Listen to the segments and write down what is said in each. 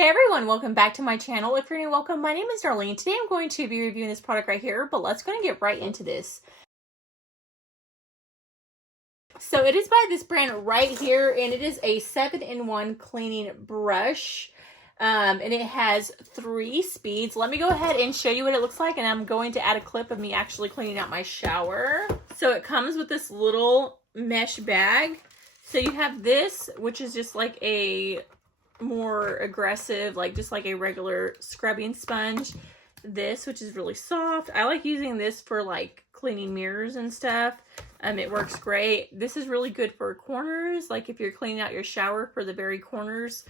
Hey everyone, welcome back to my channel. If you're new, welcome. My name is Darlene. Today I'm going to be reviewing this product right here, but let's go and get right into this. So it is by this brand right here, and it is a 7-in-1 cleaning brush. And it has 3 speeds. Let me go ahead and show you what it looks like, and I'm going to add a clip of me actually cleaning out my shower. So it comes with this little mesh bag. So you have this, which is just like a more aggressive, like just like a regular scrubbing sponge. This, which is really soft. I like using this for like cleaning mirrors and stuff. It works great. This is really good for corners, like if you're cleaning out your shower for the very corners,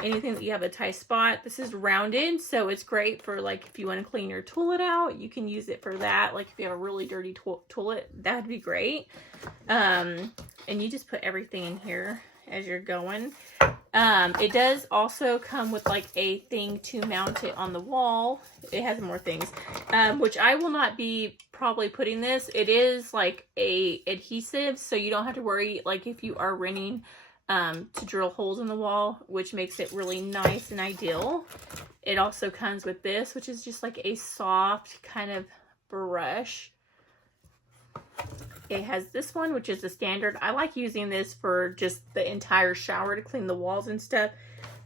anything that you have a tight spot. This is rounded, so it's great for like if you want to clean your toilet out, you can use it for that. Like if you have a really dirty toilet, that would be great. And you just put everything in here as you're going. It does also come with like a thing to mount it on the wall. It has more things, which I will not be probably putting this. It is like a adhesive, so you don't have to worry like if you are renting to drill holes in the wall, which makes it really nice and ideal. It also comes with this, which is just like a soft kind of brush. It has this one, which is the standard. I like using this for just the entire shower to clean the walls and stuff.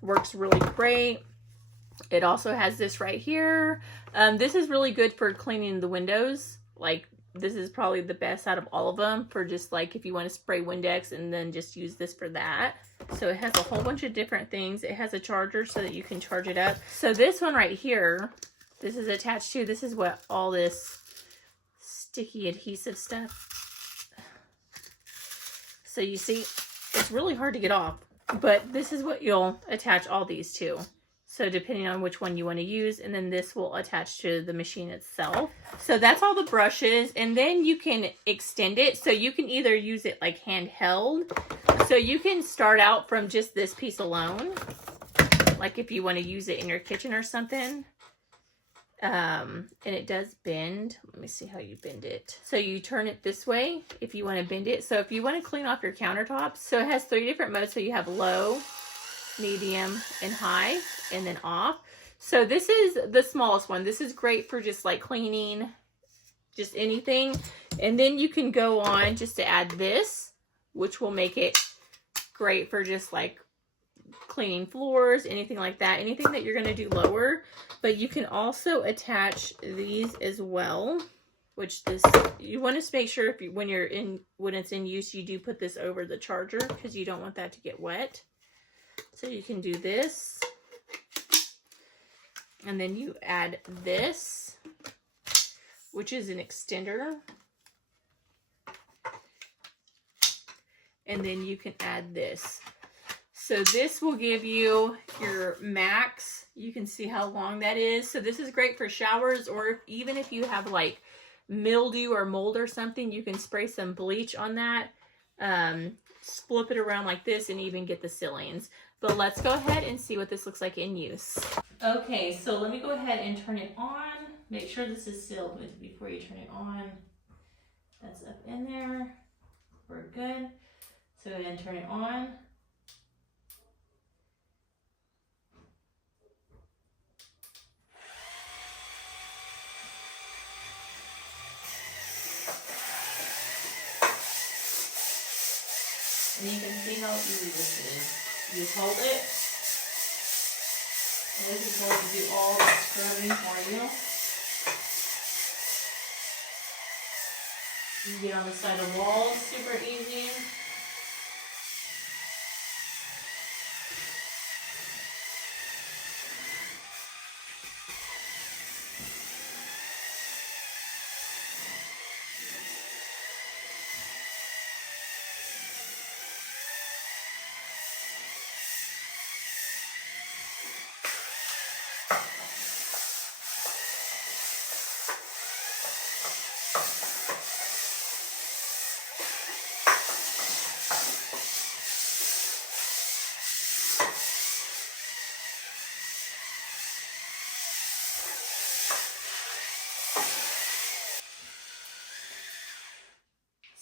Works really great. It also has this right here. This is really good for cleaning the windows. Like, this is probably the best out of all of them for just like if you want to spray Windex and then just use this for that. So it has a whole bunch of different things. It has a charger so that you can charge it up. So this one right here, this is attached to, this is what all this sticky adhesive stuff. So you see, it's really hard to get off, but this is what you'll attach all these to. So depending on which one you want to use, and then this will attach to the machine itself. So that's all the brushes, and then you can extend it. So you can either use it like handheld. So you can start out from just this piece alone, like if you want to use it in your kitchen or something. And it does bend. Let me see how you bend it. So you turn it this way if you want to bend it. So if you want to clean off your countertops, so it has 3 different modes. So you have low, medium, and high, and then off. So this is the smallest one. This is great for just like cleaning just anything. And then you can go on just to add this, which will make it great for just like cleaning floors, anything like that, anything that you're going to do lower. But you can also attach these as well, which this, you want to make sure if you, when it's in use, you do put this over the charger because you don't want that to get wet. So you can do this, and then you add this, which is an extender, and then you can add this. So this will give you your max. You can see how long that is. So this is great for showers, or even if you have like mildew or mold or something, you can spray some bleach on that, flip it around like this, and even get the ceilings. But let's go ahead and see what this looks like in use. Okay, so let me go ahead and turn it on. Make sure this is sealed before you turn it on. That's up in there. We're good. So go ahead and turn it on. And you can see how easy this is. You just hold it, and this is going to do all the scrubbing for you. You can get on the side of walls, super easy.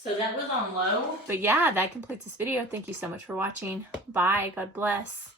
So that was on low. But yeah, that completes this video. Thank you so much for watching. Bye. God bless.